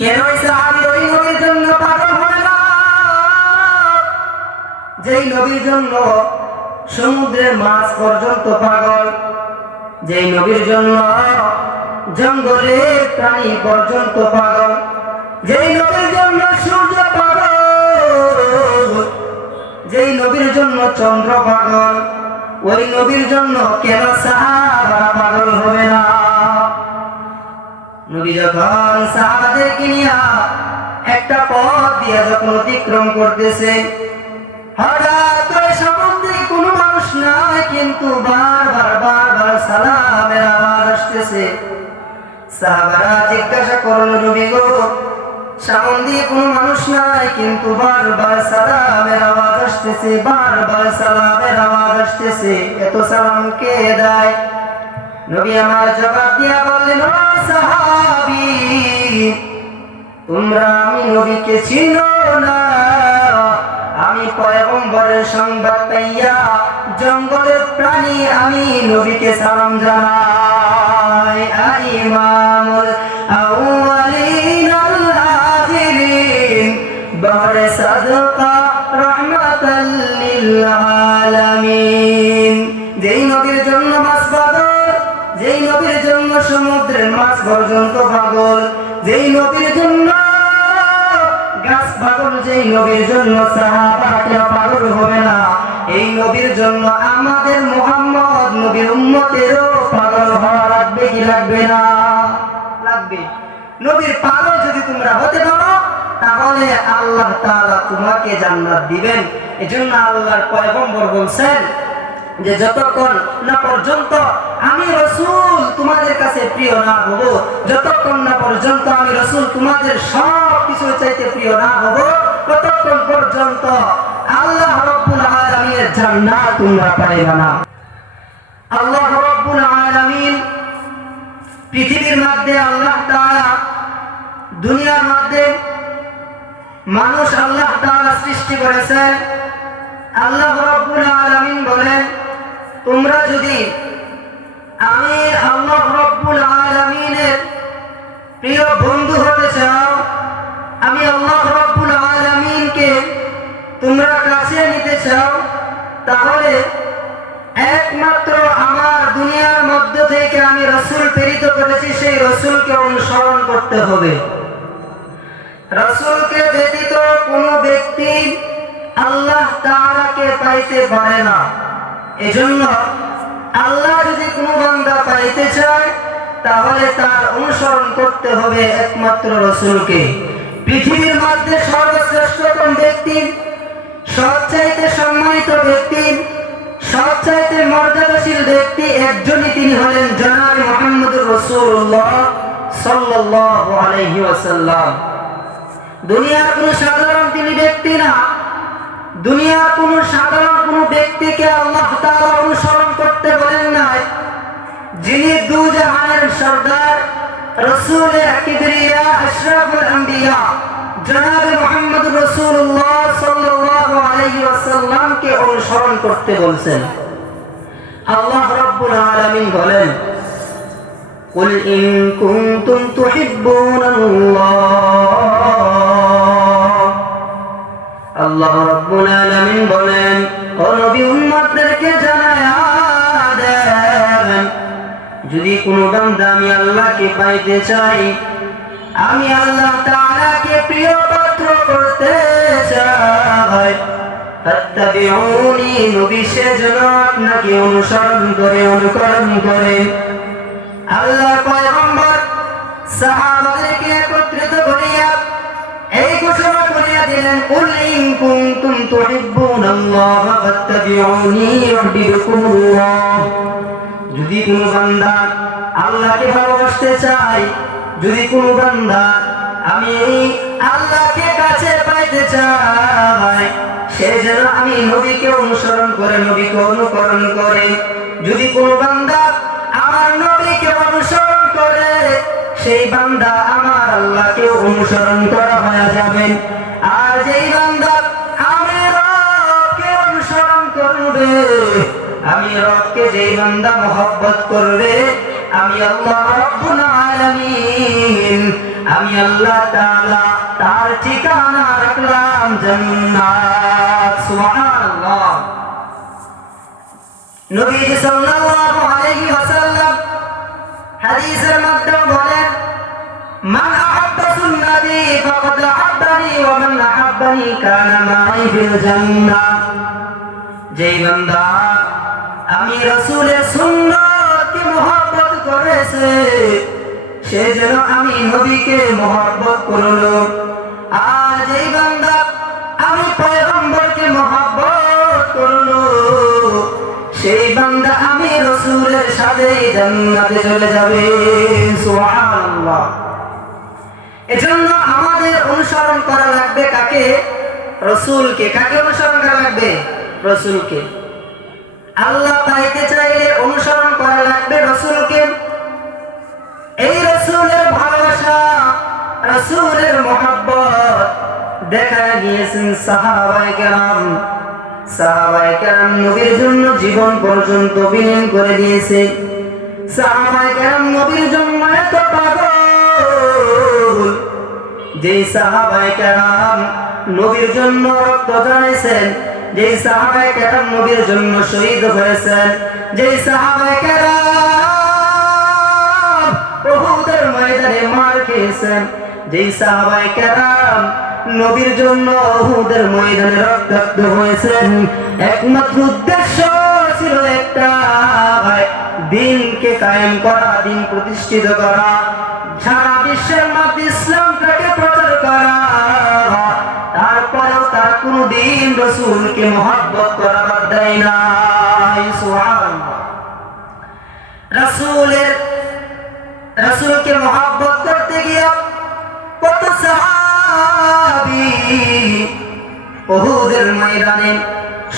কেন সাহাবী ওই নবীর জন্য পাগল হয় না, যেই নবীর জন্য সমুদ্রের মাছ পর্যন্ত পাগল, যেই নবীর জন্য জঙ্গলের প্রাণী পর্যন্ত পাগল, যেই নবীর জন্য সূর্য পাগল, যেই নবীর জন্য চন্দ্র পাগল, ওই নবীর জন্য কেন সাহাবারা পাগল হবে না? নবী যখন সাহাবাদেরকে নিয়ে একটা পথ দিয়ে যখন অতিক্রম করতেছে, হঠাৎ করে সামনে কোনো মানুষ নাই, কিন্তু বারবার সালামের আওয়াজ আসতেছে। সাহাবারা জিজ্ঞাসা করলো, নবী গো, সামনে কোনো মানুষ নাই, কিন্তু বারবার সালামের আওয়াজ আসতেছে, বারবার সালামের আওয়াজ আসতেছে, এত সালাম কে দেয়? নবী আমার জবাব দিয়া বললেন, ও সাহাবী, তোমরা আমি নবীকে চিনো না? আমি পয়গম্বরের সংবাদ পাইয়া জঙ্গলের প্রাণী আমি নবীকে সালাম জানাই। ইমামুল আউয়ালিন আল আখিরিন বারে সাদকা রাহমাতাল লিল আলামিন। যেই নবীর জন্য মাছ পাগল, যেই নবীর জন্য সমুদ্রের মাছ পর্যন্ত পাগল, যেই নবীর জন্য গাছ পাগল, যেই নবীর জন্য সাহাবারা পাগল হবে না, এই নবীর জন্য আমাদের মুহাম্মদ নবীর উম্মতেরও পাগল হওয়া লাগবে কি লাগবে না? লাগবে। নবীর পাগল যদি তোমরা হতে পারো, তাহলে আল্লাহ তাআলা তোমাকে জান্নাত দিবেন। এজন্য আল্লাহর পয়গম্বর বলছেন যে যতক্ষণ না পর্যন্ত আমি রাসূল তোমাদের কাছে প্রিয় না হব, যতক্ষণ না পর্যন্ত আমি রাসূল তোমাদের সব কিছু চাইতে প্রিয় না হব, ততক্ষণ পর্যন্ত আল্লাহ রাব্বুল আলামিনের জান্নাত তোমরা পাইবে না। আল্লাহ রাব্বুল আলামিন পৃথিবীর মধ্যে, আল্লাহ তাআলা দুনিয়ার মধ্যে মানুষ আল্লাহ তাআলা সৃষ্টি করেছেন। আল্লাহ রাব্বুল আলামিন বলেন, তোমরা যদি আমি আল্লাহ রাব্বুল আলামিনের প্রিয় বন্ধু হতে চাও, আমি আল্লাহ রাব্বুল আলামিনকে তোমরা কাছে নিতে চাও, তাহলে একমাত্র আমার দুনিয়ার মধ্য থেকে আমি রাসূল প্রেরিত করেছি, সেই রাসূলকে অনুসরণ করতে হবে। রাসূলকে ব্যতীত কোনো ব্যক্তি আল্লাহ তাআলাকে পাইতে পারে না। এজন্য আল্লাহ যদি কোনো বান্দা পাইতে চায়, তাহলে তার অনুসরণ করতে হবে একমাত্র রাসূলকে। পৃথিবীর মধ্যে সর্বশ্রেষ্ঠতম ব্যক্তি, সবচাইতে সম্মানিত ব্যক্তি, সবচাইতে মর্যাদাশীল ব্যক্তি একজনই, তিনি হলেন জনাব মুহাম্মদুর রাসূলুল্লাহ সাল্লাল্লাহু আলাইহি ওয়াসাল্লাম। দুনিয়ার কোনো সাধারণ তিনি ব্যক্তি না। দুনিয়ার কোনো সাধারণ কোনো ব্যক্তিকে আল্লাহ তাআলা অনুসরণ করতে বলেন নাই। যিনি দু জাহানের সরদার, রাসূলে কিবরিয়া, আশরাফুল আম্বিয়া, জনাব মুহাম্মদুর রাসূলুল্লাহ সাল্লাল্লাহু আলাইহি ওয়াসাল্লামকে অনুসরণ করতে বলছেন। আল্লাহ রাব্বুল আলামিন বলেন, কুল ইন কুনতুম তুহিব্বুনাল্লাহ। আল্লাহ রাব্বুল আলামিন বলেন, ও নবী, উম্মতদেরকে জানায়া দেন, যদি কোনো বান্দা আমি আল্লাহকে পাইতে চাই, আমি আল্লাহ তাআলাকে প্রিয় পাত্র করতে চাই, ফাত্তাবিউনি, নবী সেজন্য আপনাকে অনুসরণ করে, অনুকরণ করে। আল্লাহর পয়গম্বর সাহাবাদেরকে একত্রিত করিয়া এই ঘোষণা করিয়া দিলেন, কুল ইন কুনতুম তুহিব্বুনাল্লাহ ফাত্তাবিউনি ইউহিব্বুকুমুল্লাহ। যদি কোনো বান্দা আল্লাহকে ভালোবাসতে চায়, যদি কোনো বান্দা আমি আল্লাহকে কাছে পাইতে চাই, সে যেন আমি নবীকে অনুসরণ করে, নবীকে অনুকরণ করে। যদি কোনো বান্দা আমার নবীকে অনুসরণ করে, সেই বান্দা আমার আল্লাহকে অনুসরণ করা হয়ে যাবে। আর যেই বান্দা আমি রবকে অনুসরণ করবে, আমি রবকে যেই বান্দা মহব্বত করবে, আমি আল্লাহ রাব্বুল আলামিন আমি আল্লাহ তাআলা তার ঠিকানা রাখলাম জান্নাত। সুবহানাল্লাহ। নবী সাল্লাল্লাহু আলাইহি ওয়াসাল্লাম হাদিসের মধ্যে বলেন, মান আহাব্বা সুন্নতি ফাকাদ আহাব্বানি ওয়া মান আহাব্বানি কানা মাই ফিল জান্নাহ। যেই বান্দা আমি রাসূলের সুন্নাতকে মহব্বত করেছে সে যেন আমি নবীকে মহব্বত করলো। আর যেই বান্দা আমি পয়গম্বরকে মহব্বত করলো সেই বান্দা আমি রাসূলের সাথে জান্নাতে চলে যাবে। সুবহানাল্লাহ। এজন্য আমাদের অনুসরণ করা লাগবে কাকে? রাসূলকে। কাকে অনুসরণ করা লাগবে? রাসূলকে। আল্লাহ পাইতে চাইলে অনুসরণ করা লাগবে রাসূলকে। এই রাসূলের ভালোবাসা, রাসূলের মহব্বত দেখা গিয়েছেন সাহাবায়ে কেরাম। সাহাবায়ে কেরাম নবীর জন্য জীবন পর্যন্ত বিলীন করে দিয়েছে। সাহাবায়ে কেরাম নবীর জন্য এত পাগল যে সাহাবায়ে কেরাম নবীর জন্য রক্ত ঝরাইছেন, যে সাহাবায়ে কেরাম নবীর জন্য শহীদ হয়েছেন, যে সাহাবায়ে কেরাম উহুদের ময়দানে মার খেয়েছেন, যে সাহাবায়ে কেরাম নবীর জন্য উহুদের ময়দানে রক্তাক্ত হয়েছেন, একমাত্র উদ্দেশ্য ছিল একটা, দিনকে কায়েম করা, দিন প্রতিষ্ঠিত করা, সারা বিশ্বের মধ্যে ইসলামটাকে প্রচার করা। তারপরেও তার কোনদিন রাসূলকে মহব্বত করা বাদ দেয় নাই। সুবহানাল্লাহ। রাসূলকে মহব্বত করতে গিয়ে কত সাহাবী উহুদের ময়দানে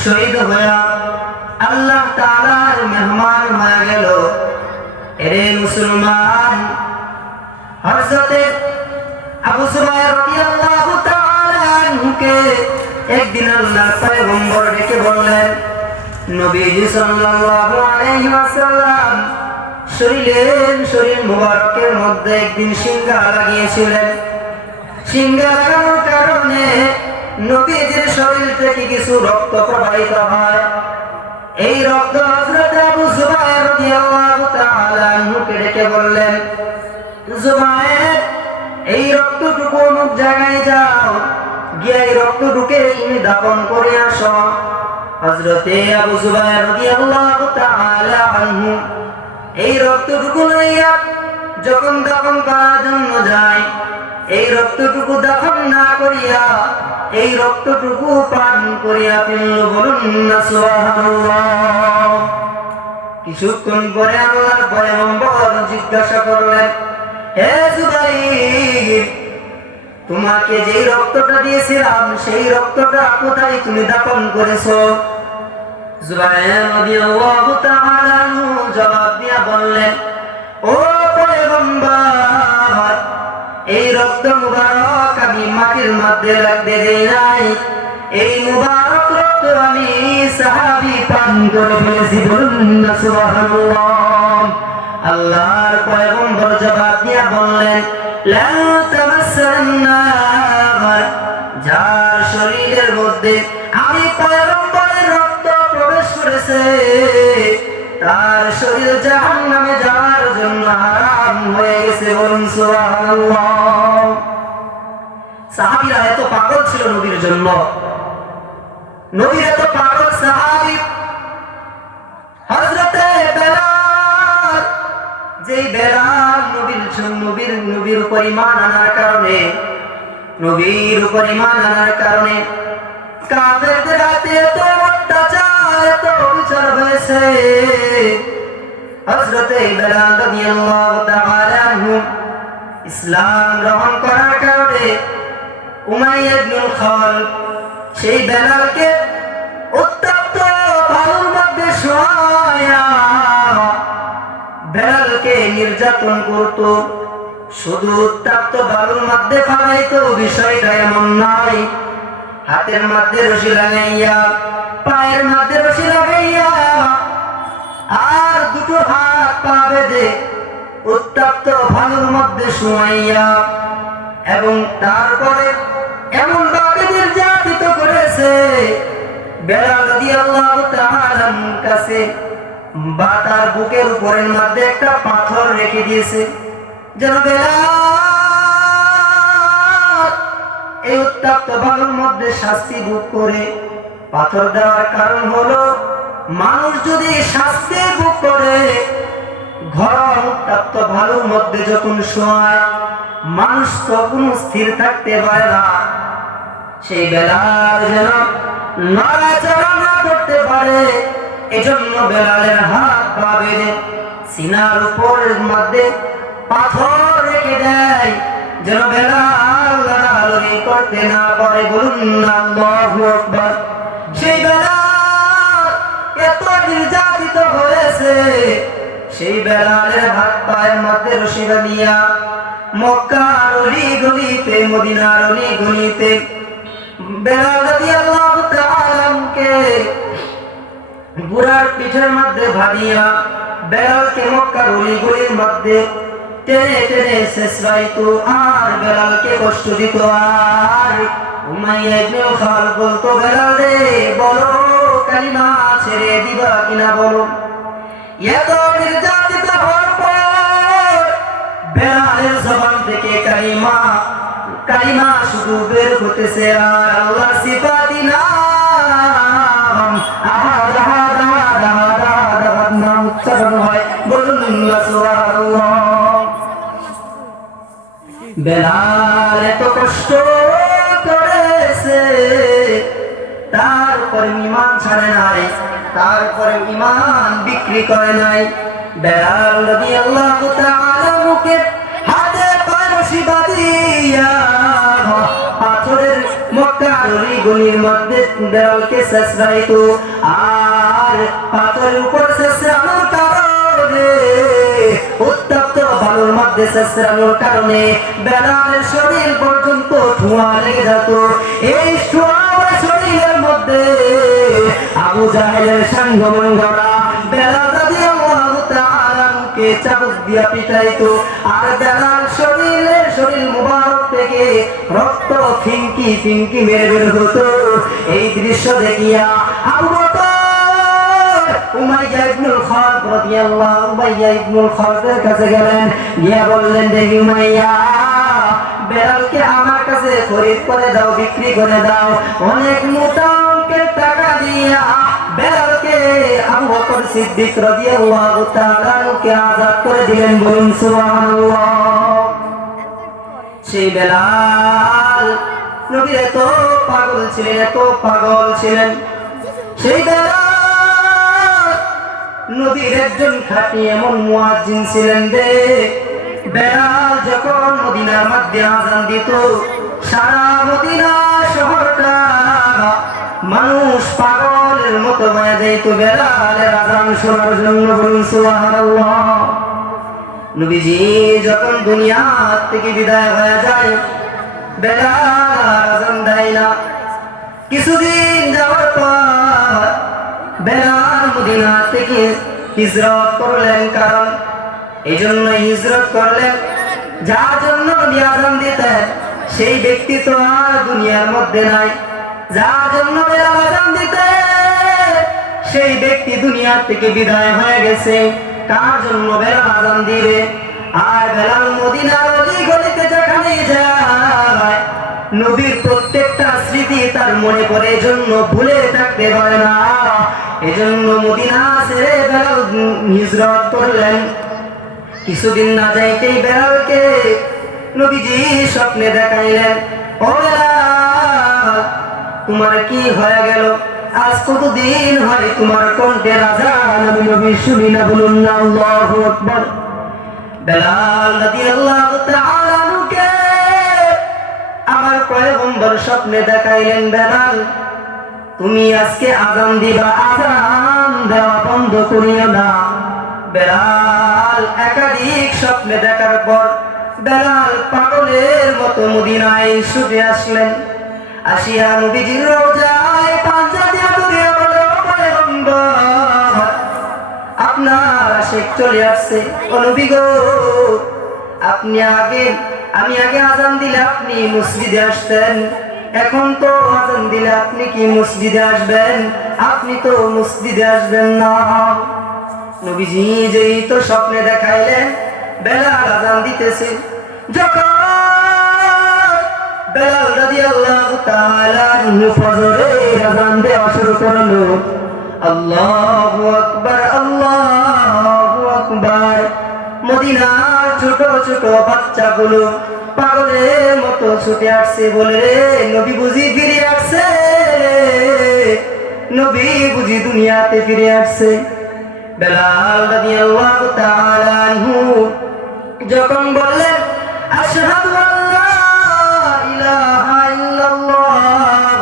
শহীদ হয়ে আল্লাহ তাআলার মেহমান হয়ে গেল। এরে মুসলমান, হযরতে আবু সুফিয়ান রাদিয়াল্লাহু তাআলা আনহুকে একদিন আল্লাহর পয়গম্বর ডেকে বললেন, নবীজি সাল্লাল্লাহু আলাইহি ওয়াসাল্লাম শরীর মুবারকের মধ্যে একদিন সিংহা লাগিয়েছিলেন। সিংহা লাগানোর কারণে নবীজির শরীর থেকে কিছু রক্ত প্রবাহিত হয়। এই রক্ত হযরত আবু সুফিয়ান রাদিয়াল্লাহু তাআলা আনহুকে ডেকে বললেন, জুবায়ের, এই রক্তটুকু অমুক জায়গায় যাও, গিয়ে এই রক্তটুকে তুমি দাফন করে আসো। হযরতে আবু সুফিয়ান রাদিয়াল্লাহু তাআলা আনহু এই রক্তটুকু লইয়া যখন দাফন করার জন্য যায়, এই রক্তটুকু দাফন না করিয়া এই রক্তটুকু পান করিয়া ফেলল। বলুন না সুবহানাল্লাহ। কিছুক্ষণ পরে আল্লাহর পয়গম্বর জিজ্ঞাসা করলেন, হে জুবাইর, তোমাকে যেই রক্তটা দিয়েছিলাম সেই রক্তটা কোথায় তুমি দাফন করেছো? জুবাইর রাদিয়াল্লাহু তাআলা আনহু জবাব দিয়া বললেন, ও পয়গম্বর, এই রক্ত মুবারক আমি মাটির মধ্যে রাখতে দেই নাই, এই মুবারক রক্ত আমি সাহাবী পান করে ফেলেছি। বলুন না সুবহানাল্লাহ। আল্লাহর পয়গম্বর জবাব দিয়া বললেন, লা তামাসসান নার, যার শরীরের মধ্যে আমি পয়গম্বরের রক্ত প্রবেশ করেছে তার শরীর জাহান্নামে যাওয়ার জন্য হারাম হয়ে গেছে। বলুন সুবহানাল্লাহ। সাহাবীরা এত পাগল ছিল নবীর জন্য, নবীর এত পাগল সাহাবী হযরতে বেলাল, যেই বেলাল নবীর উপর ঈমান আনার কারণে, নবীর উপর ঈমান আনার কারণে কাফেরদের হাতে এত অত্যাচার, এত অবিচার হয়েছে। হযরতে বেলাল রাদিয়াল্লাহু তাআলা আনহু ইসলাম গ্রহণ করার কারণে উমাইয়া ইবনুল খালদ সেই বেলালকে উত্তপ্ত বালুর মধ্যে শোয়ায়া বেলালকে নির্যাতন করত। শুধু উত্তপ্ত বালুর মধ্যে ফালাইতো বিষয়টা এমন নয়, হাতের মধ্যে রশি লাগাইয়া, পায়ের মধ্যে রশি লাগাইয়া, আর দুটো হাত পা বেঁধে উত্তপ্ত বালুর মধ্যে শোয়াইয়া এবং তারপরে এমন ভাবে নির্যাতিত করেছে বেলাল রাদিয়াল্লাহু তাআলার কাছে বা তার বুকের উপরের মধ্যে একটা পাথর রেখে দিয়েছে যেন বেলাল এই উত্তপ্ত বালুর মধ্যে শাস্তি ভোগ করে। পাথর দেওয়ার কারণ হলো মানুষ যদি শাস্তি ভোগ করে ঘর উত্তপ্ত বালুর মধ্যে যখন শোয় মানুষ তখন স্থির থাকতে পারে না। সেই বেলাল যেন নড়াচড়া না করতে পারে, এজন্য বেলালের হাত পা বেঁধে সিনার উপরের মধ্যে পাথর রেখে দেয় যেন বেলাল লড়ালড়ি করতে না পারে। বলুন আল্লাহু আকবার। সেই বেলাল এত নির্যাতিত হয়েছে, সেই বেলালের হাত পায়ের মধ্যে রশি বাঁধিয়া মক্কার অলি গলিতে মদিনার অলি গলিতে বেলাল রাদিয়াল্লাহু তাআলাকে বুড়ার পিঠের মধ্যে ভারিয়া বেলালকে মক্কার অলি গলির মধ্যে টেনে টেনে শেষরাইতো আর বেলালকে কষ্ট দিত। আর উমাইয়া ইবনে খালদ বলতো, বেলাল রে বলো কালিমা ছেড়ে দিবা কিনা বলো। এত নির্যাতিত হওয়ার পর বেলালের জবান থেকে কালিমা শুধু বের হতেছে আর আল্লাহর সিফাতি নাম আহাদ আহাদ আহাদ আহাদ আহাদ নাম উচ্চারণ হয়। বলুন সুবহানাল্লাহ। বেলাল এত কষ্ট করেছে, তারপরে ঈমান ছাড়ে নাই, তারপরে ঈমান বিক্রি করে নাই। বেলাল রাদিয়াল্লাহু তাআলা মুখে হাতে পায়ে রশি বাঁধিয়া পাথরের মক্কার অলি গলির মধ্যে বেলালকে শেষরাইতো। আর পাথরের উপর শেষরানোর কারণে উত্তপ্ত বালুর মধ্যে শেষরানোর কারণে বেলালের শরীর পর্যন্ত ধোঁয়া লেগে যেত। এই শরীরের মধ্যে আবু জাহেলের সাঙ্গমঙ্গরা বেলাল রাদিয়াল্লাহু তাআলাকে চাবুক দিয়া পিটাইতো। আর বেলাল শরীর মুবারক থেকে রক্ত ফিনকি ফিনকি মেরে বের হতো। এই দৃশ্য দেখিয়া আবু বকর উমাইয়া ইবনুল খালদ রাদিয়াল্লাহু খালদের কাছে গেলেন, গিয়া বললেন, দেখি উমাইয়া বেলালকে আমার কাছে খরিদ করে দাও, বিক্রি করে দাও। অনেক মোটা অঙ্কের টাকা দিয়া বেলালকে আবু বকর সিদ্দিক রাদিয়াল্লাহু তাআলাকে আযাদ করে দিলেন। বলুন সুবহানাল্লাহ। সেই বেলাল নবীর এত পাগল ছিলেন, সেই বেলাল নবীর একজন খাঁটি এমন মুয়াজ্জিন ছিলেন রে। বেলাল যখন মদিনার মধ্যে আযান দিত, সারা মদিনা শহরটা মানুষ পাগলের মতো হয়ে যেত বেলালের আযান শোনার জন্য। বলুন সুবহানাল্লাহ। নবীজি যখন দুনিয়া থেকে বিদায় হয়ে যায়, বেলাল আযান দেয় না। কিছুদিন যাওয়ার পর বেলাল মদিনা থেকে হিজরত করলেন। কারণ এই জন্য হিজরত করলেন, যার জন্য নবী আযান দিতেন সেই ব্যক্তি তো আর দুনিয়ার মধ্যে নাই। যার জন্য বেলাল আযান দিতেন সেই ব্যক্তি দুনিয়া থেকে বিদায় হয়ে গেছে। কার জন্য বেলাল আযান দিবে? আর বেলাল মদিনার অলি গলিতে যেখানে যায় নবীর প্রত্যেকটা স্মৃতি তার মনে পড়ে, এজন্য ভুলে থাকতে পারে না। এজন্য মদিনা ছেড়ে বেলাল হিজরত করলেন। কিছুদিন না যাইতেই বেলালকে নবীজি স্বপ্নে দেখাইলেন, ও বেলাল তোমার কি হয়ে গেল? আজ কতদিন হয় তোমার কণ্ঠের আযান আমি নবী শুনি না। বলুন না আল্লাহু আকবার। বেলাল রাদিয়াল্লাহু তাআলাকে আমার পয়গম্বর স্বপ্নে দেখাইলেন, বেলাল তুমি আজকে আযান দিবা, আযান দেওয়া বন্ধ করিও না। বেলাল একাধিক স্বপ্নে দেখার পর বেলাল পাগলের মতো মদিনায় ছুটে আসলেন। আসিয়া নবীজির রওজায় পাঞ্জা দিয়া বলিয়া বলে, ও পয়গম্বর আপনার আশিক চলে আসছে। ও নবী গো আমি আগে আজান দিলে আপনি মসজিদে আসতেন, এখন তো আজান দিলে আপনি কি মসজিদে আসবেন? আপনি তো মসজিদে আসবেন না। নবীজি যেই তো স্বপ্নে দেখাইলেন বেলাল আজান দিতেছে। যখন বেলাল রাদিয়াল্লাহু তাআলা আনহু ফজরের আযান দেওয়া শুরু করলো, আল্লাহু আকবার আল্লাহু আকবার, মদিনার ছোট ছোট বাচ্চাগুলো পাগলের মতো ছুটে আসছে, বলে রে নবী বুঝি ফিরে আসছে, নবী বুঝি দুনিয়াতে ফিরে আসছে। বেলাল রাদিয়াল্লাহু তাআলা আনহু যখন বললেন আশহাদু আল্লা ইলাহা ইল্লাল্লাহ,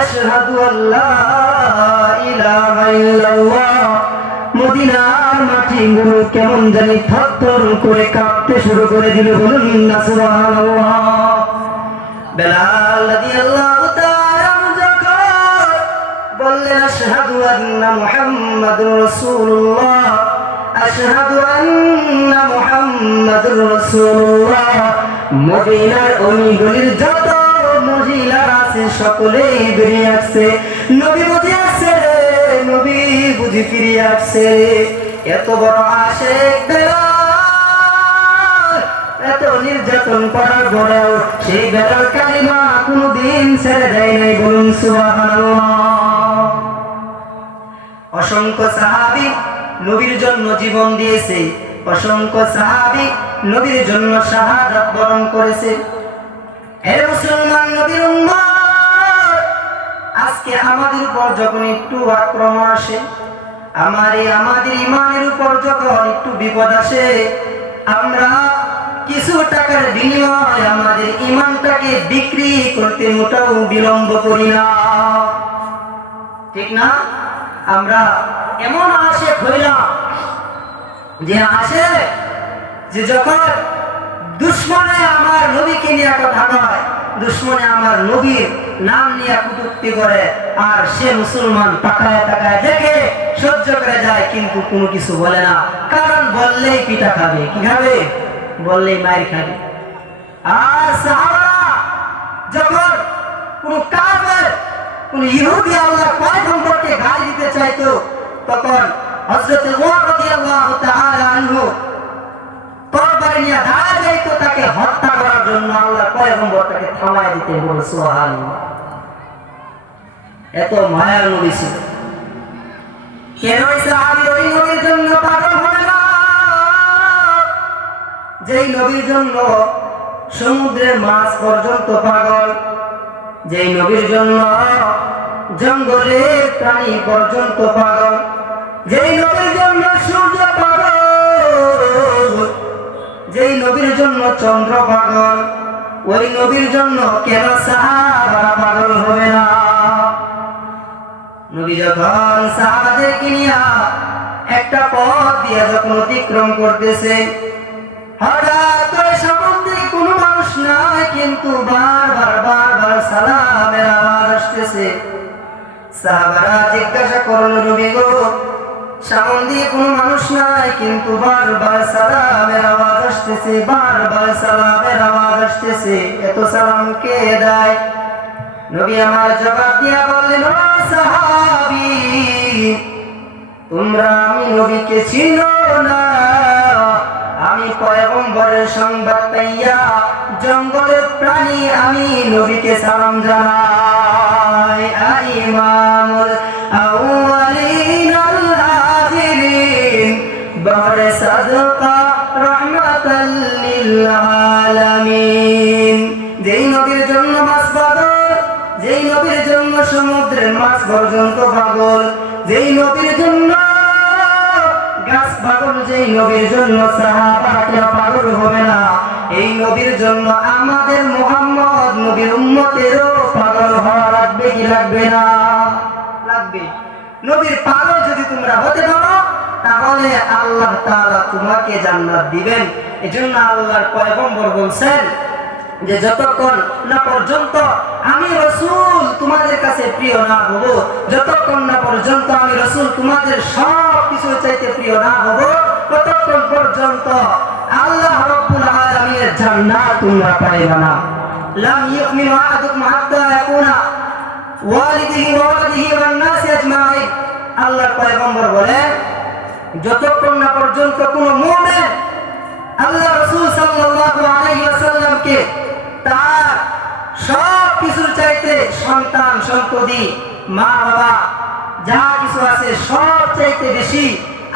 আশহাদু আল্লা ইলাহা ইল্লাল্লাহ, মদিনার মাটিগুলো কেমন জানি থরথর করে কাঁপতে শুরু করে দিল। বলুন না সুবহানাল্লাহ। বেলাল রাদিয়াল্লাহু তাআলা যখন বললেন আশহাদু আন্না মুহাম্মাদুর রাসূলুল্লাহ, আশহাদু আন্না মুহাম্মাদুর রাসূলুল্লাহ, মদিনার অলিগলির যত মহিলা আছে সকলেই বেরিয়ে আসছে, নবী বুঝি আসছে রে, নবী বুঝি ফিরে আসছে। এত বড় আশিক বেলাল, এত নির্যাতন করার পরেও সেই বেলাল কালিমা কোনদিন ছেড়ে দেয় নাই। বলুন সুবহানাল্লাহ। অসংখ্য সাহাবী নবীর জন্য জীবন দিয়েছে, অসংখ্য সাহাবী নবীর জন্য শাহাদাত বরণ করেছে। হে মুসলমান নবীর উম্মত, আজকে আমাদের উপর যখন একটু আক্রমণ আসে, আমাদের ইমানের উপর যখন একটু বিপদ আসে, আমরা কিছু টাকার বিনিময়ে আমাদের ইমানটাকে বিক্রি করতে মোটেও বিলম্ব করি না, ঠিক না? আমরা এমন আশিক হইলাম যে যখন দুশ্মনে আমার নবীকে নিয়ে কথা কয়, দুশ্মনে আমার নবীর নাম নিয়ে কটূক্তি করে, আর সে মুসলমান তাকায় তাকায় দেখে সহ্য করে যায়, কিন্তু কোনো কিছু বলে না, কারণ বললেই পিটা খাবে। কি খাবে? বললেই মায়ের খাবে। আর সাহাবারা যখন কোনো কাফের, কোনো ইহুদি আল্লাহ পয়গম্বরকে গালি দিতে চাইতো, তখন হযরত ওমর রাদিয়াল্লাহু তাআলা আনহু তরবারি নিয়ে দাঁড়িয়ে যাইতো তাকে হত্যা করার জন্য, আল্লাহ পয়গম্বর তাকে থামায় দিতে। বলে সুবহানাল্লাহ। এত মায়ার নবী ছিল। কেন সাহাবী ওই নবীর জন্য পাগল হবে না, যেই নবীর জন্য সমুদ্রের মাছ পর্যন্ত পাগল, যেই নবীর জন্য জঙ্গলের প্রাণী পর্যন্ত পাগল, যেই নবীর জন্য সূর্য পাগল, যেই নবীর জন্য চন্দ্র পাগল, ওই নবীর জন্য কেন সাহাবারা পাগল হবে না? নবী যখন সাহাবাদেরকে নিয়ে একটা পথ দিয়ে যখন অতিক্রম করতেছে, হঠাৎ করে সামনে কোনো মানুষ নাই, কিন্তু বারবার সালামের আওয়াজ আসতেছে। সাহাবারা জিজ্ঞাসা করলো, নবী গো, সামনে দিয়ে কোনো মানুষ নাই, কিন্তু বারবার সালামের আওয়াজ আসতেছে, বারবার সালামের আওয়াজ আসতেছে, এত সালাম কে দেয়? নবী আমার জবাব দিয়া বললেন, ও সাহাবী, তোমরা আমি নবীকে চিনো না? আমি পয়গম্বরের সংবাদ পাইয়া জঙ্গলের প্রাণী আমি নবীকে সালাম জানাই। ইমামুল আউয়ালিন ওয়াল আখিরিন, বাহরে সাদকা রাহমাতাল লিল আলামিন। যেই নবীর জন্য মাছ পাগল, যেই নবীর জন্য সমুদ্রের মাছ পর্যন্ত পাগল, যেই নবীর জন্য গাছ পাগল, যেই নবীর জন্য সাহাবারা পাগল হবে না, এই নবীর জন্য আমাদের মুহাম্মদ নবীর উম্মতেরও পাগল হওয়া লাগবে কি লাগবে না? লাগবে। নবীর পাগল যদি তোমরা হতে পারো, তাহলে আল্লাহ তাআলা তোমাকে জান্নাত দিবেন। এজন্য আল্লাহর পয়গম্বর বলছেন যে যতক্ষণ না পর্যন্ত আমি রাসূল তোমাদের কাছে প্রিয় না হব, যতক্ষণ না পর্যন্ত আমি রাসূল তোমাদের সব কিছু চাইতে প্রিয় না হব, ততক্ষণ পর্যন্ত আল্লাহ রাব্বুল আলামিনের জান্নাত তোমরা পাইবা না। লাম ইউমিনু আহাদুকুম হাত্তা ইয়াকুনা ওয়ালিদিহি ওয়া ওয়ালাদিহি ওয়ান নাসি আজমাইন। আল্লাহর পয়গম্বর বলেন, যতক্ষণ না পর্যন্ত কোন মুমিন আল্লাহ রাসূল সাল্লাল্লাহু আলাইহি ওয়াসাল্লামকে তার সব কিছুর চাইতে সন্তান সন্ততি মা বাবা যা কিছু আছে সব চাইতে বেশি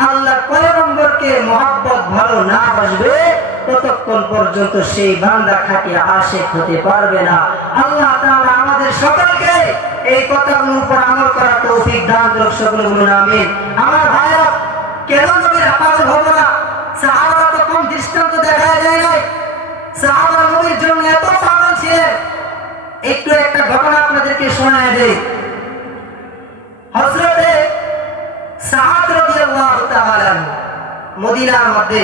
আল্লাহর পয়গম্বরকে মহব্বত ভালো না বাসবে, ততক্ষণ পর্যন্ত সেই বান্দা খাঁটি আশিক হতে পারবে না। আল্লাহ তাআলা আমাদের সকলকে এই কথাগুলোর উপর আমল করার তৌফিক দান করুন। সকলে বলুন আমিন। আমার ভাইরা, কেন নবীর পাগল হব না? সাহাবারা তো কোন দৃষ্টান্ত দেখা যায় নাই। সাহাবারা নবীর জন্য এত পাগল ছিলেন। একটু একটা ঘটনা আপনাদেরকে শোনায় দেই। হযরতে সাআদ রাদিয়াল্লাহু তাআলা মদিনার মধ্যে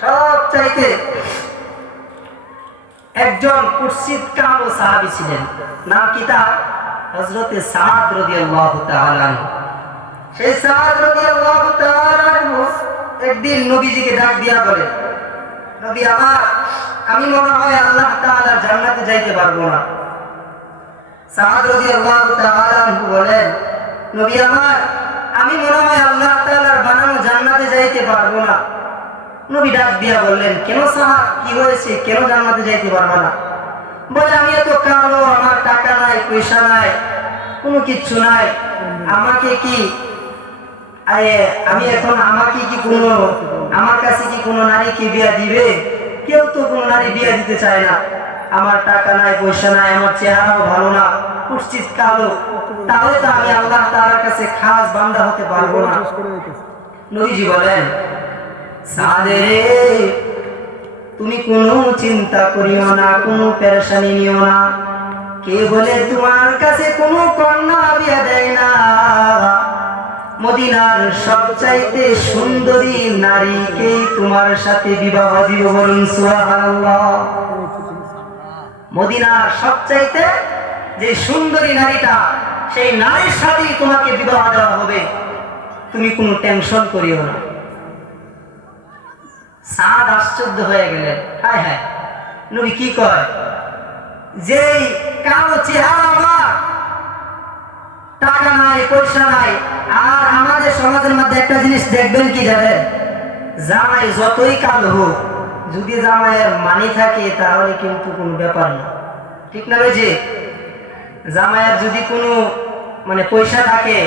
সবচাইতে একজন কুৎসিত কালো সাহাবী ছিলেন। নাম কি তার? হযরতে সাআদ রাদিয়াল্লাহু তাআলা। সেই সাআদ রাদিয়াল্লাহু তাআলা একদিন নবীজিকে ডাক দিয়া বলে, নবী আমার, আমি মনে হয় আল্লাহ তাআলার জান্নাতে যাইতে পারবো না। সাআদ রাদিয়াল্লাহু তাআলা বলেন, নবী আমার, আমি মনে হয় আল্লাহ তাআলার বানানো জান্নাতে যাইতে পারবো না। নবী ডাক দিয়া বললেন, কেন সাহাব, কি হয়েছে, কেন জান্নাতে যাইতে পারবো না? বলে, আমি এত কালো, আমার টাকা নাই, পয়সা নাই, কোনো কিচ্ছু নাই, আমাকে কি আমি এখন আমাকে কি কোনো, আমার কাছে কি কোনো নারী কি বিয়া দিবে? কেউ তো কোনো নারী বিয়া দিতে চায় না। আমার টাকা নাই, পয়সা নাই, আমার চেহারাও ভালো না, কুৎসিত কালো, তাহলে তো আমি আল্লাহ তাআলার কাছে খাস বান্দা হতে পারবো না। নবীজি বলেন, সাদে তুমি কোনো চিন্তা করিও না, কোনো পেরেশানি নিও না। কে বলে তোমার কাছে কোনো কন্যা বিয়া দেয় না? মদিনার সবচাইতে সুন্দরী নারীকে তোমার সাথে বিবাহ দিব, বলুন সুবহানাল্লাহ। মদিনার সবচাইতে যে সুন্দরী নারীটা, সেই নারীর সাথে তোমাকে বিবাহ দেওয়া হবে, তুমি কোনো টেনশন করিও না। সাদ আশ্চর্য হয়ে গেলেন, হায় হায়, নবী কি কয়? যেই কালো চেহারা, আমার টাকা নাই, পয়সা নাই। আর আমাদের সমাজের মধ্যে একটা জিনিস দেখবেন কি জানেন? জামাই যতই কালো হোক, যদি জামাইয়ের মানি থাকে তাহলে কিন্তু কোনো ব্যাপার না, ঠিক না? যে জামাইয়ের যদি কোনো মানে পয়সা থাকে,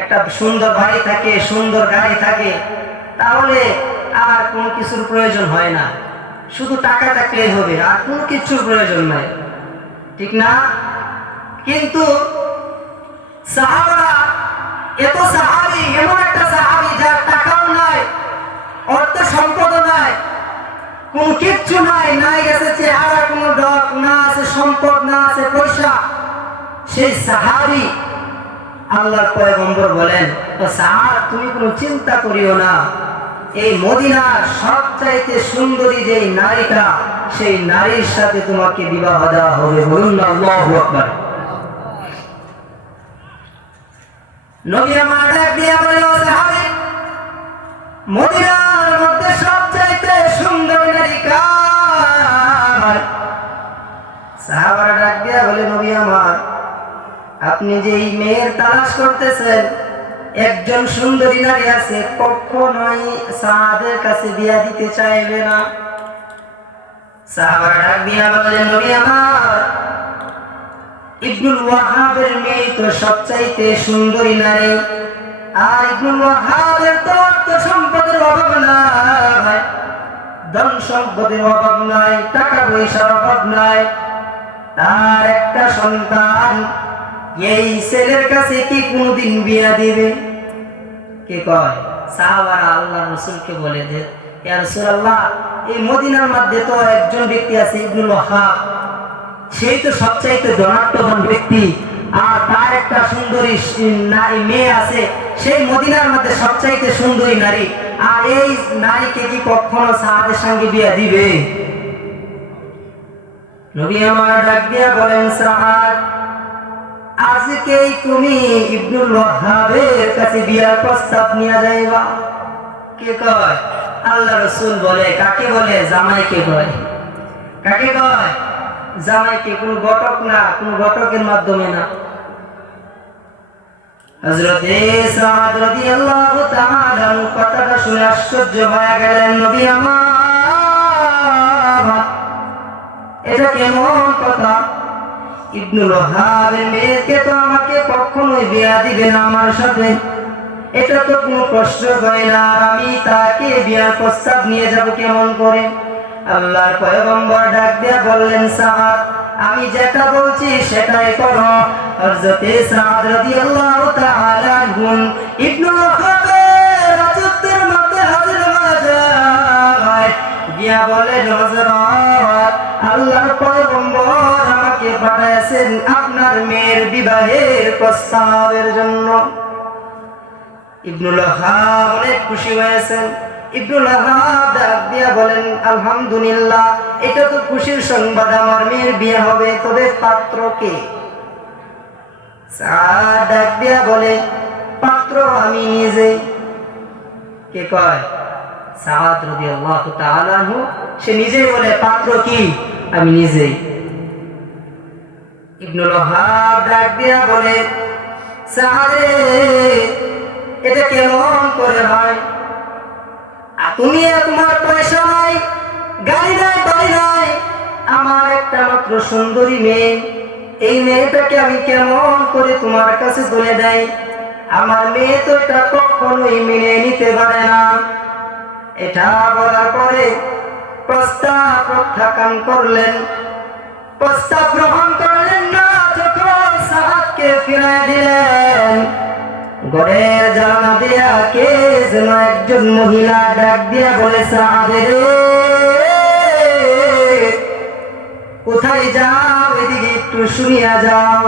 একটা সুন্দর বাড়ি থাকে, সুন্দর গাড়ি থাকে, তাহলে আর কোনো কিছুর প্রয়োজন হয় না। শুধু টাকা থাকলেই হবে, আর কোনো কিছুর প্রয়োজন নাই, ঠিক না? কিন্তু সাহাবারা, এত সাহাবী, এমন একটা সাহাবী যার টাকাও নাই, অর্থ সম্পদও নাই, কোনো কিচ্ছু নাই, নাই গেছে চেহারা, কোনো ডক না আছে, সম্পদ না আছে, পয়সা। সেই সাহাবী আল্লাহর পয়গম্বর বলেন, সাহাব তুমি কোনো চিন্তা করিও না, এই মদিনার সবচাইতে সুন্দরী যেই নারীটা, সেই নারীর সাথে তোমাকে বিবাহ দেওয়া হবে, বলুন আল্লাহু আকবার। নবী আমার ডাক দিয়া বলে, ও সাহাবী, মদিনার মধ্যে সবচাইতে সুন্দর নারী কার? সাহাবারা ডাক দিয়া বলে, নবী আমার, আপনি যেই মেয়ের তালাশ করতেছেন, একজন সুন্দরী নারী আছে, কখনোই সাদের কাছে বিয়া দিতে চাইবে না। সাহাবারা ডাক দিয়া বললেন, নবী আমার, ইবনুল ওয়াহাবের মেয়ে তো সবচাইতে সুন্দরী নারী, আর ইবনুল ওয়াহাবের তো অর্থ সম্পদের অভাব নাই, ধন সম্পদের অভাব নাই, টাকা পয়সার অভাব নাই, তার একটা সন্তান, এই ছেলের কাছে কি কোনদিন বিয়া দিবে? কে কয়? সাহাবারা আল্লাহ রাসূলকে বলে যে, ইয়া রাসূলুল্লাহ, এই মদিনার মধ্যে তো একজন ব্যক্তি আছে, ইবনুল ওয়াহাব, সেই তো সবচাইতে ধনাঢ্যবান ব্যক্তি, আর তার একটা সুন্দরী নারী মেয়ে আছে, সেই মদিনার মধ্যে সবচাইতে সুন্দরী নারী, আর এই নারীকে কি কখনো সাহাদের সঙ্গে বিয়া দিবে? নবী আমার ডাক দিয়া বলেন, সাহাদ, আজকেই তুমি ইবনুল ওয়াহাবের কাছে বিয়ার প্রস্তাব নিয়ে যাইবা। কে কয়? আল্লাহ রাসূল বলে কাকে বলে? জামাইকে কয়। কাকে কয়? জামাইকে। কোনো ঘটক না, কোনো ঘটকের মাধ্যমে না। হযরতে সাদ রাদিয়াল্লাহু তাআলা কথাটা শুনে আশ্চর্য হয়ে গেলেন। নবী আমার, এটা কেমন কথা? ইবনুল ওয়াহাবের মেয়েকে তো আমাকে কখনোই বিয়া দিবে না আমার সাথে, এটা তো কোনো প্রশ্ন হয় না। আমি তাকে বিয়ার প্রস্তাব নিয়ে যাব কেমন করে? আল্লাহর পয়গম্বর ডাক দিয়ে বললেন, সাদ, আমি যেটা বলছি সেটাই করো। হযরতে সাদ রাদিয়াল্লাহু তাআলা আনহু ইবনুল ওয়াহাবের রাজত্বের মধ্যে হাজির হয়ে যায়। গিয়া বলেন, হযরত, আল্লাহর পয়গম্বর আমাকে পাঠাইছেন আপনার মেয়ের বিবাহের প্রস্তাবের জন্য। ইবনুল ওয়াহাব অনেক খুশি হয়েছেন। ইবনুল ওয়াহাব ডাক দিয়া বলেন, আলহামদুলিল্লাহ, এটা তো খুশির সংবাদ, আমার মেয়ের বিয়ে হবে। তবে পাত্র কে? সাদ ডাক দিয়া বলে, পাত্র আমি নিজে। কে কয়? সাদ রাদিয়াল্লাহু তাআলা আনহু, সে নিজেই বলে, পাত্র কি? আমি নিজেই। ইবনুল ওয়াহাব ডাক দিয়া বলে, সাদে, এটা কেমন করে হয়? তুমি তোমার পয়সা নাই, গাড়ি নাই, বাড়ি নাই, আমার একটা মাত্র সুন্দরী মেয়ে, এই মেয়েটাকে আমি কেমন করে তোমার কাছে তুলে দেই? আমার মেয়ে তো এটা কখনোই মেনে নিতে পারে না। এটা বলার পরে প্রস্তাব প্রত্যাখ্যান করলেন, প্রস্তাব গ্রহণ করলেন না। যখন সাদকে ফিরিয়ে দিলেন, ঘরের জানালা দিয়া কে যেন একজন মহিলা ডাক দিয়া বলে, সাদে রে, কোথায় যাও? এদিকে একটু শুনিয়া যাও।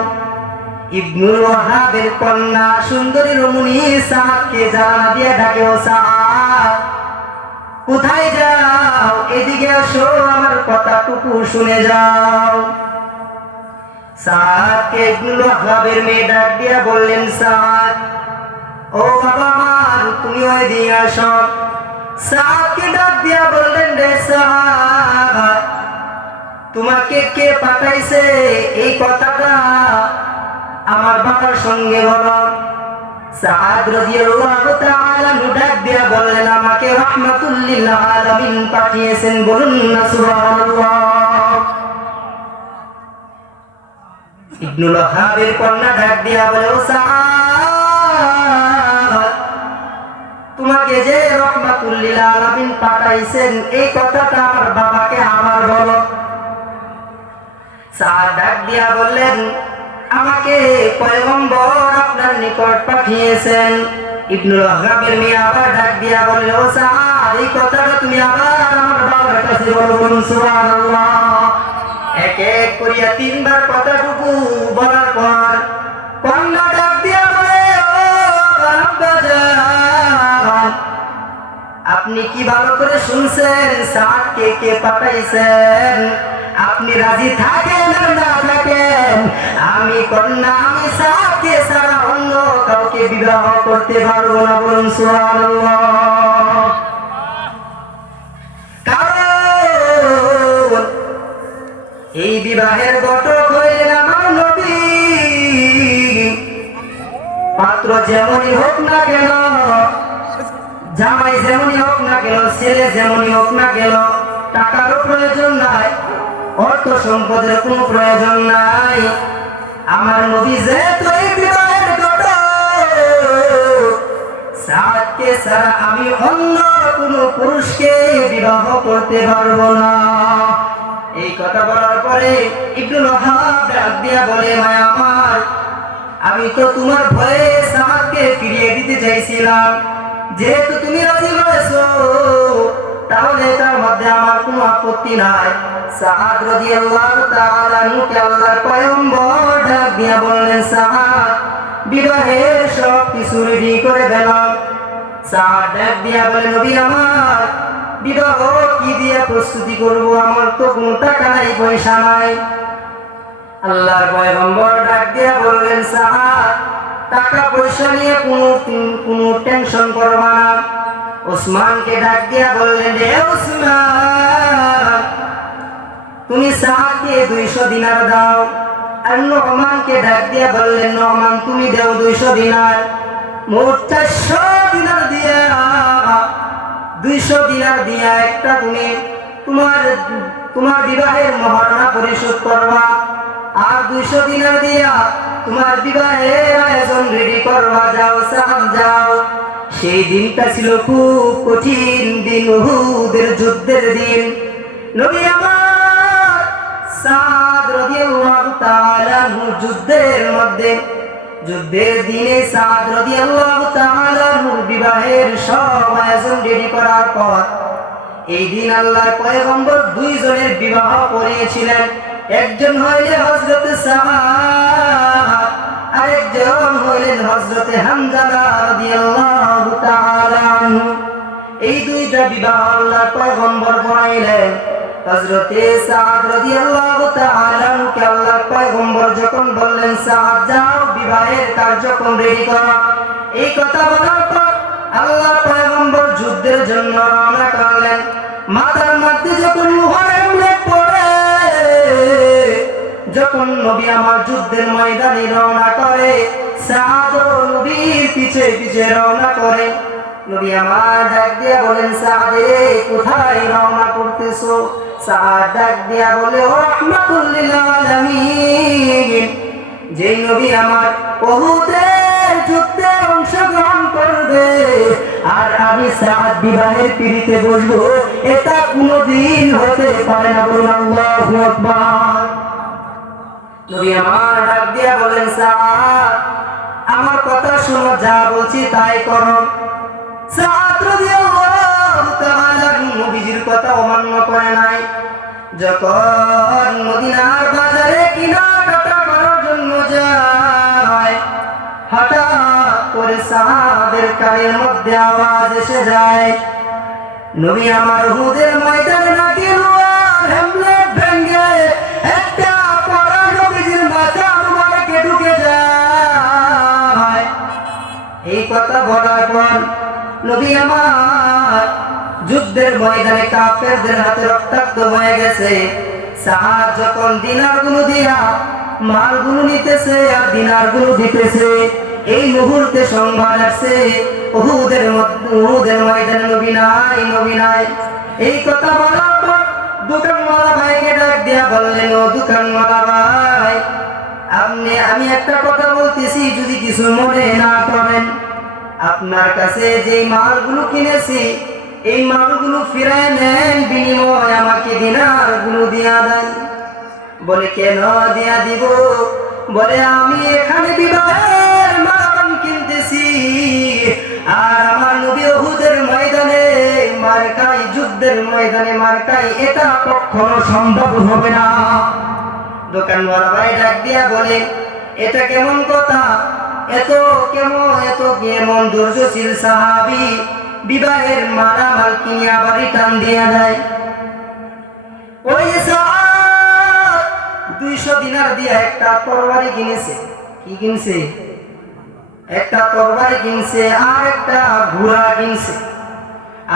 ইবনুল ওয়াহাবের কন্যা সুন্দরী রমণী সাদকে জানালা দিয়া ডাকে, ও সাদ, কোথায় যাও? এদিকে আসো, আমার কথাটুকু শুনে যাও। সাদকে ইবনুল ওয়াহাবের মেয়ে ডাক দিয়া বললেন, সাদ, ও বাবা আমার, তুমি ওই দিয়ে আসো। সাদকে ডাক দিয়া বললেন, রে সাদ, তোমাকে কে পাঠাইছে এই কথাটা আমার বাবার সঙ্গে বলো। সাদ রাদিয়াল্লাহু তাআলা ডাক দিয়া বললেন, আমাকে রাহমাতুল লিল আলামিন পাঠিয়েছেন। বলুন না সুবহানাল্লাহ। ইবনুল ওয়াহাবের কন্যা ডাক দিয়া বলে, ও সাদ, তোমাকে যে রাহমাতুল লিল আলামিন পাঠাইছেন এই কথাটা আমার বাবাকে আমার বলো। সাদ ডাক দিয়া বললেন, আমাকে পয়গম্বর আপনার নিকট পাঠিয়েছেন। ইবনুল ওয়াহাবের মেয়ে আবার ডাক দিয়া বলল, ও সাদ, এই কথাটা তুমি আবার আমার বাবার কাছে বলো। বলুন সুবহানাল্লাহ। এক এক করিয়া তিনবার কথাটুকু বলার পর কন্যা ডাক দিয়া বলে, ও আব্বাজান, আপনি কি ভালো করে শুনছেন? সাদকে কে পাঠাইছেন? আপনি রাজি থাকেন আর না থাকেন, আমি কন্যা, আমি সাদকে ছাড়া অন্য কাউকে বিবাহ করতে পারবো না। বলুন সুবহানাল্লাহ। কারণ এই বিবাহের ঘটক হইলেন আমার নবী। পাত্র যেমনই হোক না কেন, জামাই যেমনই হোক না কেন, ছেলে যেমনই হোক না কেন, টাকারও প্রয়োজন নাই, অর্থ সম্পদের কোনো প্রয়োজন নাই। আমার নবী যেহেতু এই বিবাহের ঘটক, সাদকে ছাড়া আমি অন্য কোনো পুরুষকে বিবাহ করতে পারবো না। এই কথা বলার পরে ইবনুল ওয়াহাব ডাক দিয়া বলে, মায়া আমার, আমি তো তোমার ভয়ে সাদকে ফিরিয়ে দিতে চাইছিলাম, যেহেতু তুমি রাজি হয়েছো তাহলে তার মধ্যে আমার কোনো আপত্তি নাই। সাদ রাদিয়াল্লাহু তাআলা আনহুকে আল্লাহর পয়গম্বর ডাক দিয়া বললেন, সাদ, বিবাহের সব কিছু রেডি করে দিলাম। সাদ ডাক দিয়া বলে, নবী আমার, বিবাহ কি দিয়ে প্রস্তুতি করব? আমার তো কোনো টাকা নাই, পয়সা নাই। আল্লাহর পয়গম্বর ডাক দিয়া বললেন, সাদ, টাকা পয়সা নিয়ে কোনো টেনশন করবা না। ওসমানকে ডাক দিয়া বললেন, রে ওসমান, তুমি সাহাকে 200 দিনার দাও। আর নোমানকে ডাক দিয়া বললেন, নোমান, তুমি দাও 200 দিনার। মোট 400 দিনার দিয়া, 200 দিনার দিয়া একটা তুমি তোমার বিবাহের মহারণা পরিশোধ করবা, আর 200 দিনার দিয়া তোমার বিবাহের আয়োজন রেডি করবা। যাও সাহাব, যাও। সেই দিনটা ছিল খুব কঠিন দিন, উহুদের যুদ্ধের দিন। নবী আমার সাদ রাদিয়াল্লাহু তাআলা যুদ্ধের দিনে সাদ রাদিয়াল্লাহু তাআলা বিবাহের সব আয়োজন রেডি করার পর এই দিন আল্লাহর পয়গম্বর 2 জনের বিবাহ করিয়েছিলেন। একজন হইলেন হযরত সাদ, আরেকজন হইলেন হযরত হামজা রাদিয়াল্লাহু তাআলা আনহু। এই 2টা বিবাহ আল্লাহর পয়গম্বর করাইলেন। হযরত সাদ রাদিয়াল্লাহু তাআলা আনহুকে আল্লাহর পয়গম্বর যখন বললেন, সাদ, যাও বিবাহের কার্যক্রম রেডি করো, এই কথা বলার পর আল্লাহর পয়গম্বর যুদ্ধের জন্য রওনা করলেন। মাথার মধ্যে যখন লোহার হেলমেট পড়ে, যখন নবী আমার যুদ্ধের ময়দানে রওনা করে, সাদ নবীর পিছে পিছে রওনা করে। নবী আমার ডাক দিয়া বলেন, সাদ রে, কোথায় রওনা করতেছো? সাদ ডাক দিয়া বলে, ও রাহমাতুল লিল আলামিন, যেই নবী আমার উহুদের যুদ্ধে অংশগ্রহণ করবে আর আমি সাদ বিবাহের পিড়িতে বসবো, এটা কোনোদিন হতে পারে না। বলুন আল্লাহু আকবার। নবী আমার ডাক দিয়া বলেন, সাদ, আমার কথা শোনো, যা বলছি তাই করো। সাদ রাদিয়াল্লাহু তাআলা নবীজির কথা অমান্য করে নাই। যখন মদিনার বাজারে কেনাকাটা করার জন্য যায়, হঠাৎ করে সাহাবের কানের মধ্যে আওয়াজ এসে যায়, নবী আমার উহুদের ময়দানে নাকি লোহার হেলমেট ভেঙে একটা পড়া নবীজির মাথা মুবারকে ঢুকে যায়। এই কথা বলার পর নবী আমার যুদ্ধের ময়দানে কাফেরদের হাতে রক্তাক্ত হয়ে গেছে। সাহাব যখন দিনারগুলো দিয়া মালগুলো নিতেছে আর দিনারগুলো দিতেছে, এই মুহূর্তে সংবাদ আসছে উহুদের ময়দানে নবী নাই। এই কথা বলার পর দোকানওয়ালা ভাইকে ডাক দিয়া বললেন, ও দোকানওয়ালা ভাই, আমি একটা কথা বলতেছি, যদি কিছু মনে না করেন, আপনার কাছে যে মালগুলো কিনেছি এই মালগুলো ফিরায় নেন, বিনিময় আমাকে দিনারগুলো দিয়া দেন। বলে, কেন দিয়া দিব? বলে, আমি এখানে বিবাহের মাল কিনতেছি আর আমার নবী উহুদের ময়দানে মার্কাই, যুদ্ধের ময়দানে মার্কাই, এটা কখনো সম্ভব হবে না। দোকানওয়ালা ভাই ডাক দিয়া বলে, এটা কেমন কথা? এত কেমন ধৈর্যশীল সাহাবী বিবাহের মালামাল কিনে আবার রিটার্ন দিয়া দেয়? ওই সাহাব 200 দিনার দিয়া একটা তরবারি কিনেছে। কি কিনছে? একটা তরবারি কিনছে আর একটা ঘোড়া কিনছে,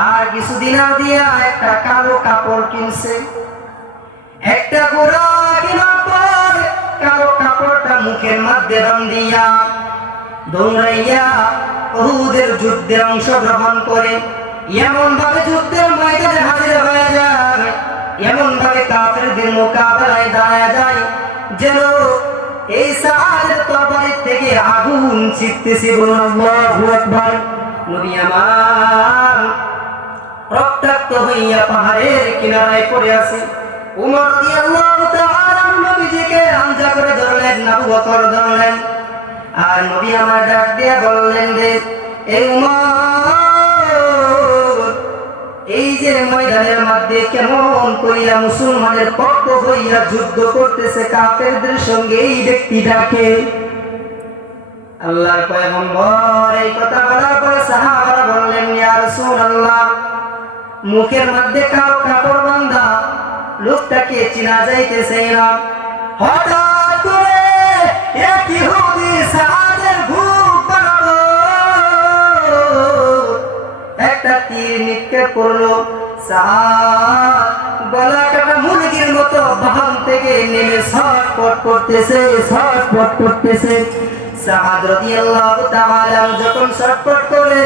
আর কিছু দিনার দিয়া একটা কালো কাপড় কিনছে। একটা ঘোড়া কেনার পর কালো কাপড়টা মুখের মধ্যে বান্ধিয়া দৌড়াইয়া উহুদের যুদ্ধে অংশগ্রহণ করে এমন ভাবে যুদ্ধের ময়দানে হাজির হয়ে যায়, এমন ভাবে কাফেরদের মোকাবেলায় দাঁড়ায় যায় যেন এই সাহাদের তরবারি থেকে আগুন ছিটতেছে। বলুন আল্লাহু আকবার। নবী আমার রক্তাক্ত হইয়া পাহাড়ের কিনারায় পড়ে আছে। উমর রাদিয়াল্লাহু তাআলা নবীজিকে হামজা করে ধরলেন, আবু বকর ধরলেন, আর নবী আমার ডাক দিয়ে বললেন, রে এই উমর, এই যে ময়দানের মধ্যে কেমন করিয়া মুসলমানের পক্ষ হইয়া যুদ্ধ করতেছে কাফেরদের সঙ্গে এই ব্যক্তিটাকে। আল্লাহর পয়গম্বর এই কথা বলার পরে সাহাবারা বললেন, ইয়া রাসূলুল্লাহ, মুখের মধ্যে কালো কাপড় বাঁধা লোকটাকে চিনা যাইতেছে না। হঠাৎ করে এক ইহুদি সাহাদের ঘুম বানালো, একটা তীর নিক্ষেপ করলো। সাদ গলা কাটা মুরগির মতো বাহন থেকে নেমে ছটফট করতেছে। সাদ রাদিয়াল্লাহু তাআলা যখন ছটফট করে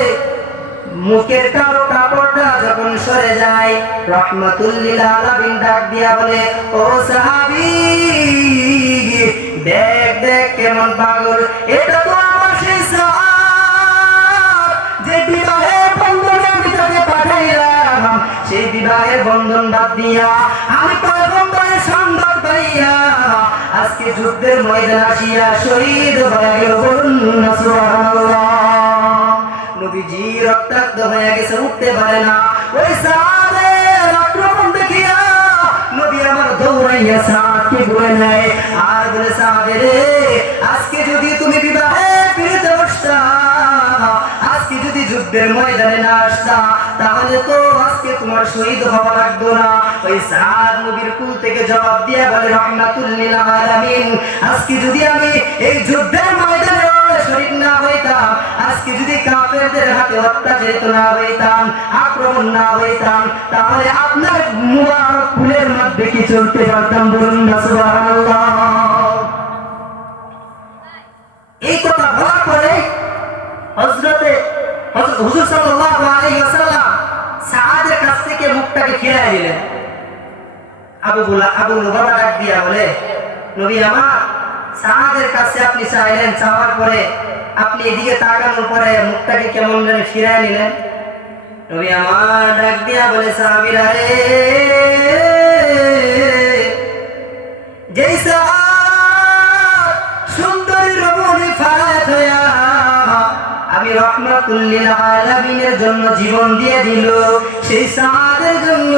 মুখের কালো কাপড়টা যখন সরে যায়, রাহমাতুল লিল আলামিন ডাক দিয়া বলে, ও সাহাবী, দেখ কেমন পাগল, এটা তো আমার সেই সাদ যে বিবাহের বন্ধনে আমি তোকে পাঠাইলাম। সেই বিবাহের বন্ধন বাদ দিয়া আমি পয়গম্বরের সংবাদ পাইয়া আজকে যুদ্ধের ময়দানে আসিয়া শহীদ হয়ে গেল। বলুন না সুবহানাল্লাহ। নবীজি রক্তাক্ত হয়ে গেছে, উঠতে পারে না। ওই সাদের আক্রমণ দেখিয়া নবী আমার দৌড়াইয়া সাদকে বলে নেয় আর বলে, সাদে রে, আজকে যদি তুমি বিবাহে ফিরতে বসতা, আজকে যদি যুদ্ধের ময়দানে না আসতা, তাহলে তো আজকে তোমার শহীদ হওয়া লাগতো না। ওই সাদ নবীর কুল থেকে জবাব দিয়া বলে, রাহমাতুল লিল আলামিন, আজকে যদি আমি এই যুদ্ধের ময়দানে শরীক না হইতাম, আজকে যদি কাফেরদের হাতে অত্যাচারিত না হইতাম, আক্রমণ না হইতাম, তাহলে আপনার মুবারক কুলের মধ্যে কি চলতে পারতাম? বলুন না সুবহানাল্লাহ। এই কথা বলার পরে হুজুর সাল্লাল্লাহু আলাইহি ওয়াসাল্লাম সাদের কাছ থেকে মুখটাকে ফিরিয়ে দিলেন। আবু লুবাবা ডাক দিয়া বলে, নবী আমার, সাদের কাছে আপনি চাইলেন, চাওয়ার পরে আপনি এদিকে তাকানোর পরে মুখটাকে কেমন জানি ফিরিয়ে নিলেন। নবী আমার ডাক দিয়া বলে, সাহাবীরা রে, যেই সাদ সুন্দরী রমণী ফারাত হইয়া আমি রাহমাতুল লিল আলামিনের জন্য জীবন দিয়ে দিল, সেই সাদের জন্য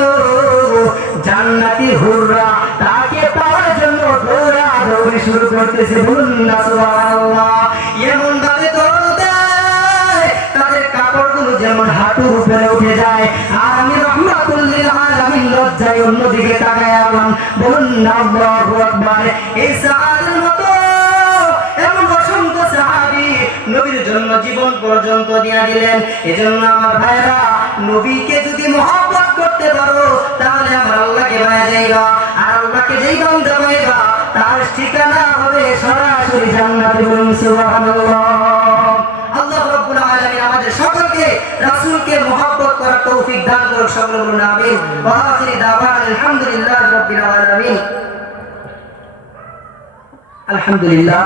জান্নাতি হুররা তাকে পাওয়ার জন্য দৌড়াদৌড়ি শুরু করতেছে। বলুন না সুবহানাল্লাহ। এমন ভাবে দৌড় দেয় তাদের কাপড়গুলো যেমন হাঁটুর উপরে উঠে যায়, আর আমি রাহমাতুল লিল আলামিন লজ্জায় অন্যদিকে তাকায় আমার। বলুন না আল্লাহু আকবার। এই সাদের মতো এমন অসংখ্য সাহাবী নবীর জন্য জীবন পর্যন্ত দিয়ে দিলেন। এজন্য আমার ভাইরা, নবীকে যদি মহব্বত করতে পারো তাহলে আমার আল্লাহকে পাওয়া যাইবা, আর আল্লাহকে যেই বান্দা পাইবা তার ঠিকানা হবে সরাসরি জান্নাতে। বলুন সুবহানাল্লাহ। আল্লাহ রাব্বুল আলামিন আমাদের সকলকে রাসূলকে মহব্বত করার তৌফিক দান করুন। সকলে বলুন আমিন। ওয়া আখিরি দাওয়ানা আলহামদুলিল্লাহি রাব্বিল আলামিন। আলহামদুলিল্লাহ।